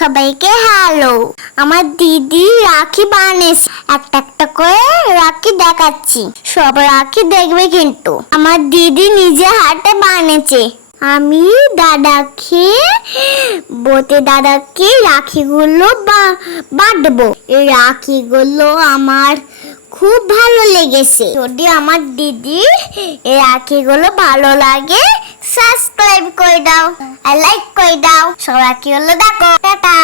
সবাইকে হ্যালো। আমার দিদি রাখি বানিয়েছে, একটা একটা করে রাখি দেখাচ্ছি, সব রাখি দেখবে কিন্তু। আমার দিদি নিজে হাতে বানিয়েছে। আমি দাদাকে রাখিগুলো বাঁধবো। এই রাখিগুলো আমার খুব ভালো লেগেছে। যদি আমার দিদির এই রাখিগুলো ভালো লাগে, সাবস্ক্রাইব করে দাও আর লাইক করে দাও। সব রাখিগুলো দেখো। টাটা।